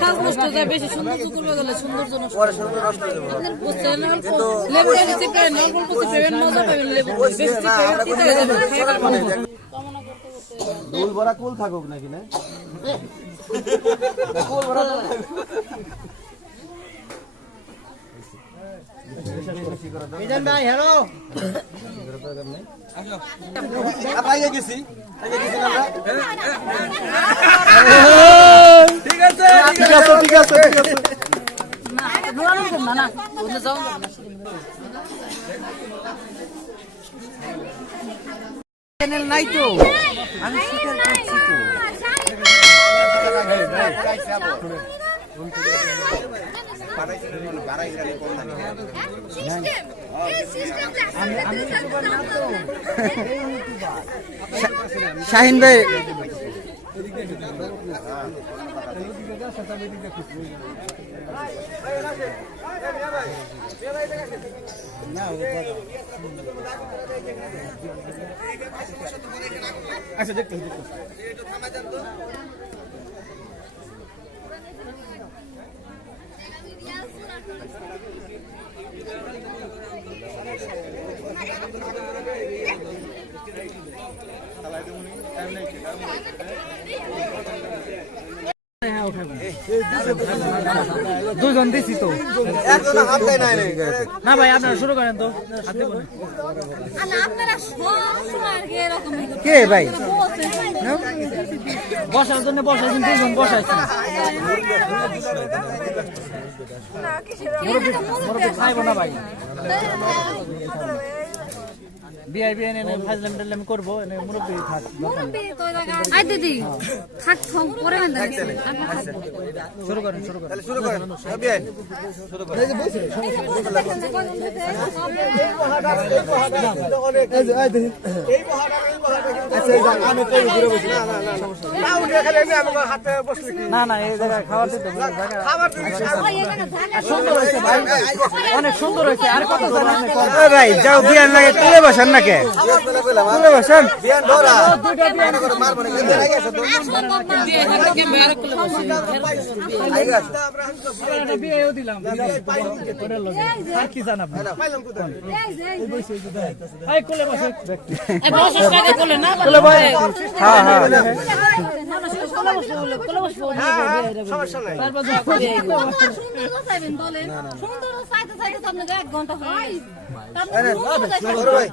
সাজ নষ্ট যায় বেশি সৌন্দর্য করবে গেলে সৌন্দর্য নষ্ট বুঝছেন লেবু বেশি প্রেম অল্প প্রেম মজা পাবেন লেবু বেশি প্রেম দিতে যাবে খাইবার মনে দুল ভরা কুল থাকুক নাকি না কুল ভরা মিজান ভাই হ্যালো আগে গেছি আমরা ঠিক আছে না না ওখানে যাও না চ্যানেল নাই তো আমি স্বীকার করছি তো শাহিন ভাই আচ্ছা দেখতে দুজন দিছি তো না ভাই আপনারা শুরু করেন তো কে ভাই বসার জন্য বসার জন্য দুজন বসাইছি মুরব্বি খাইব না ভাই বিআইবি এনে ফাজলাম টাজলাম করবো এনে মুরব্বি থাক আই দিদি থাক ফোন পরে না শুরু করেন বিআই শুরু করেন এই যে বসে এই আচ্ছা আমি তো ঘুরে বসি না না উঠে খেলে আমি হাতে বসলি না না এই জায়গা খাবার দিতে খাবার সুন্দর হয়েছে ভাই অনেক সুন্দর হয়েছে আর কত জানেন ভাই যাও বিয়ান লাগে তুলে বসেন না কে তুলে বসেন বিয়ান ধরা দুইটা বিয়ান করে মারবো না আগে আছে তো বিয়েও দিলাম আর কি জানাব এই কোলে বসে এই বসে টাকা কোলে না কোলে বসে হ্যাঁ হ্যাঁ কোলে বসে সমস্যা নাই তারপর সুন্দর চাইবেন বলে সুন্দর চাইতে চাইতে তো আপনাকে 1 ঘন্টা হয় তারপর ভাই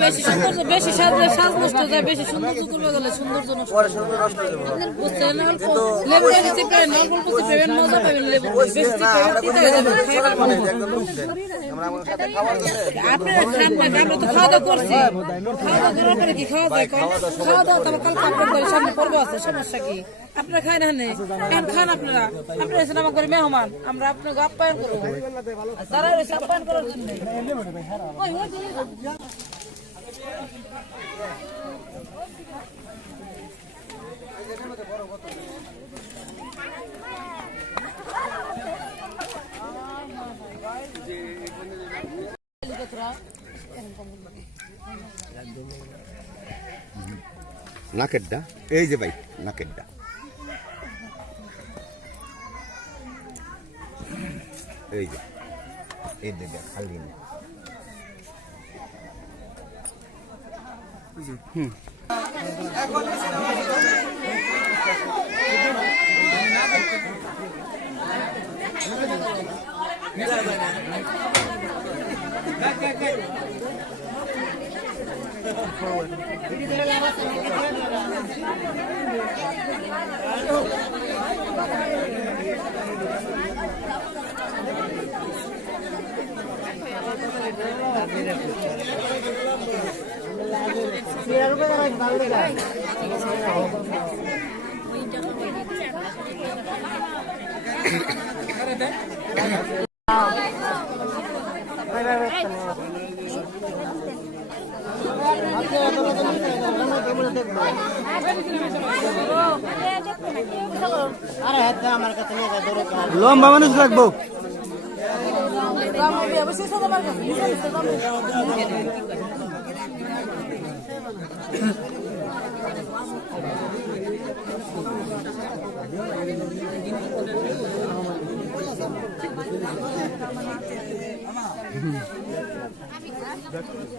বেশি সুন্দর বেশি সাজলে সাজ নষ্ট যায় বেশি সৌন্দর্য করবে গেলে সৌন্দর্য নষ্ট বুঝছেন লেবু বেশি প্রেম অল্প প্রেম মজা পাবেন লেবু বেশি প্রেম দিতে যাবে খাইবার মনে আপনারা খান না আমরা তো খাওয়া দাওয়া করছি খাওয়া দাওয়া করার পরে কি খাওয়া যায় খাওয়া দাওয়া তো কালকে আপনাদের সামনে পর্ব আছে সমস্যা কি আপনারা খায় না এখন খান আপনারা এসে আমার করে মেহমান আমরা আপনাকে আপ্যায়ন করবো তারা এসে আপ্যায়ন করার জন্য নাকেরটা এই যে ভাই নাকেরটা এই যে এই যে খালি না লম্বা মানুষ লাগবো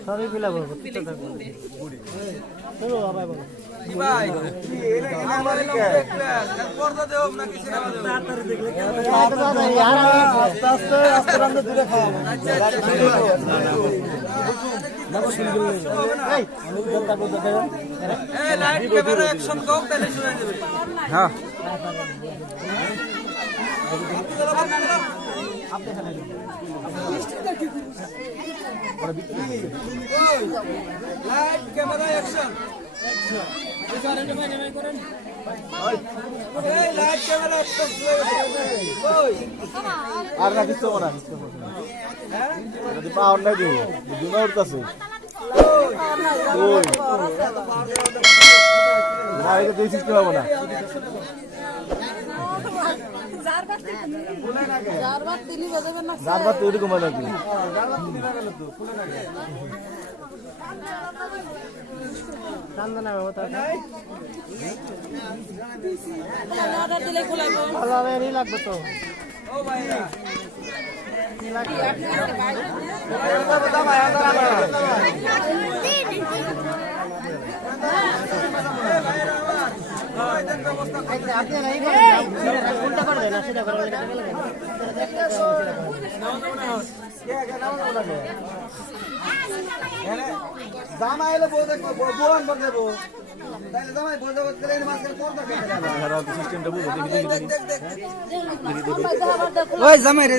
সবই পিলা বলবো চলো বাবা বলো হ্যাঁ আর না কিছু না যদি পাওয়ার নাই দিব দুনা উঠতেছে না এটা দুই সিস্টেম হবে না যারবার তো এরকম হয় নাকি লাগবে তো উল্টা করে দেয় না সেটা করে জামা এলে বউ দেখবো বউ আনবার দেবো তাইলে জামাই বউ দেবো তাহলে মাঝখানে পর্দা কেটে সিস্টেমটা বুঝো ওই জামাই রে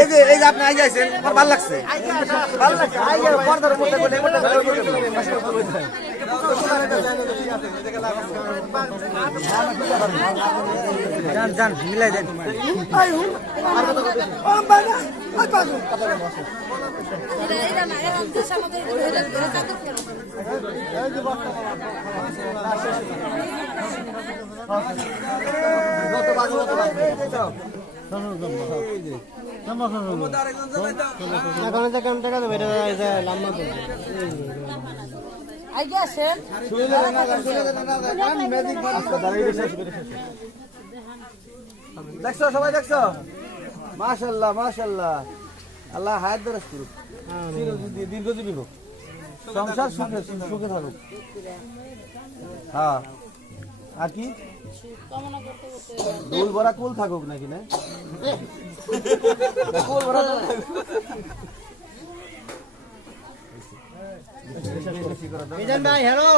এই যে আপনি আই যাইছেন আমার ভালো লাগছে আই পর্দার মধ্যে যান মিলাই দেন দেখছো সবাই দেখছো মাশাআল্লাহ মাশাআল্লাহ আল্লাহ হায়াত দরাজ করুক দীর্ঘজীবী হোক সংসার সুখে সুখে থাকুক হ্যাঁ আর কি দুল ভরা কুল থাকুক নাকি না কুল ভরা মিজান ভাই হ্যালো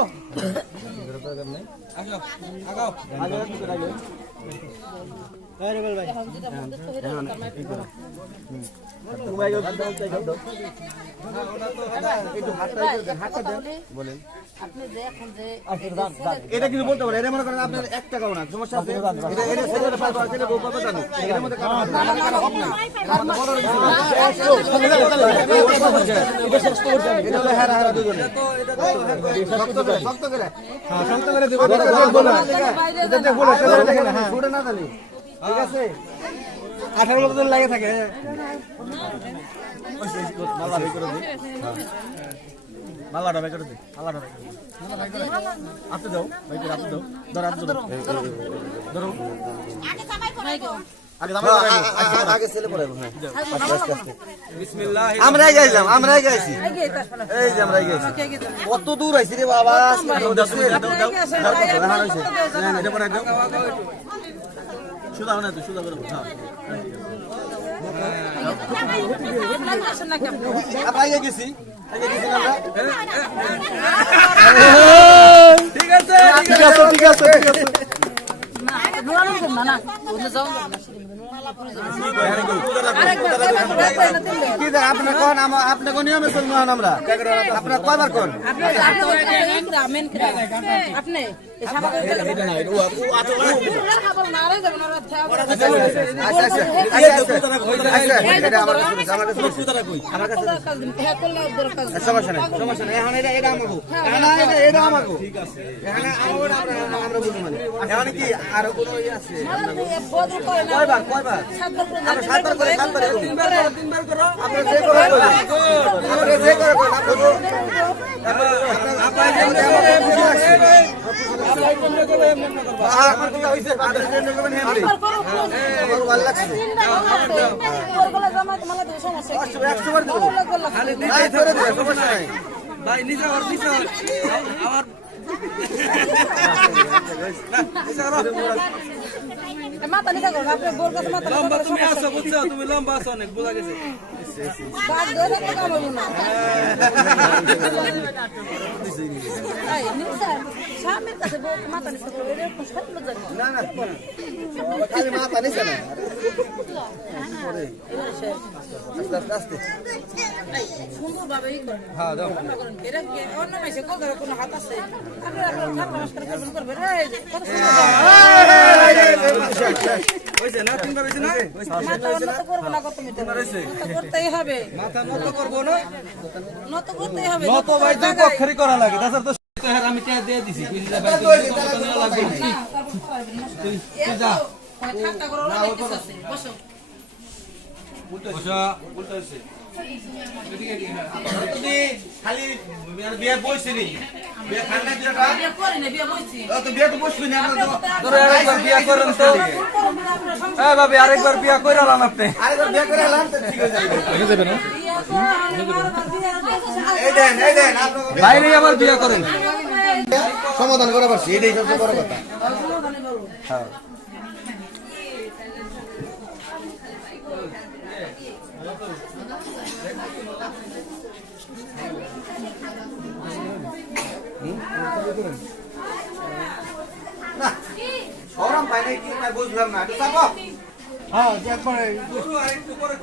এটা কিছু বলতে পারে এটা মনে করেন আপনার 1 টাকাও না সমস্যা আছে ঠিক আছে 18 লোক লাগে থাকে মাল্লাটা ভাই করে দে মাল্লাটা ভাই আপনি দাও ভাই করে আপনি দাও ধরো আপনি ধরো ধরো আগে ছেলে পড়াবো হ্যাঁ বিসমিল্লাহ আমরাই গাইলাম আমরাই গাইছি এই যে আমরাই গাইছি কত দূর আইছি রে বাবা এটা পড়াই দাও সুদা না তো সুদা করব হ্যাঁ আগে গেছি আগে গেছি আমরা ঠিক আছে ঠিক আছে ঠিক আছে ঠিক আছে আপনার কোন আপনার কোন নিয়মে চলবো আমরা আপনার কয়বার কোন আপনি এই সাবা করে এটা না এটা ও আতো খাবার না রে যাবে না রে আচ্ছা এটা আমার কাছে আমার কাছে আমার কাছে সমস্যা নেই এখন এটা আমাগো এটা আমাগো ঠিক আছে এখানে আমরা বুঝি মানে এখন কি আর কোনো ই আছে কয়বার আমরা সাতবার করে তিনবার করো আমরা যে করো আমরা যে করো আমার কথা হইছে আমার ভালো লাগছে সমস্যা নাই ভাই নিচে আমার মাথা নিচা করো আপনি বোর কাছে মাথা লম্বা তুমি আছো বুঝছো তুমি লম্বা আছো অনেক বোঝা গেছে বাদ দিয়ে রাখতে কাম হবে না এই নিচা সামনের কাছে বোর মাথা নিচা করো এরকম সামনে যাবে না না খালি মাথা নিছে না আস্তে সুন্দরভাবে ই করেন হ্যাঁ দাও এরা অন্য মাসে কত কোনো হাত আছে আপনারা নমস্কার করবেন কত হইছে না তিনবার হইছে না মাথা উন্নত করবো না কত মিটার করতেই হবে মাথা নত করবো না নত করতেই হবে নত ভাই দুই পক্ষেরই করা লাগে তাছাড়া তো আমি টাকা দিয়ে দিছি বুঝলে ভাই তো নেওয়া লাগবে তুই যা ঠাট্টা করো না কিছু আছে বসো বসা উল্টা হইছে তুমি খালি বিয়ে বইছিনি বিয়ে খান না বিয়েটা বিয়ে করি না বিয়ে বইছি তো বিয়ে তো বসবি না আমরা তো তোরে আরেকবার বিয়ে করেন তো এই ভাবি আরেকবার বিয়ে কইরালাম আপনি আরেকবার বিয়ে করে এলাম তো ঠিক হয়ে যাবে হয়ে যাবে না এই দেন আপনারা বাইরে আবার বিয়ে করেন সমাধান করে পারছি এটাই সবচেয়ে বড় কথা হ্যাঁ না শরম পাই নাই কি না বুঝলাম না চাপো হ্যাঁ একবার আরেকটু পরে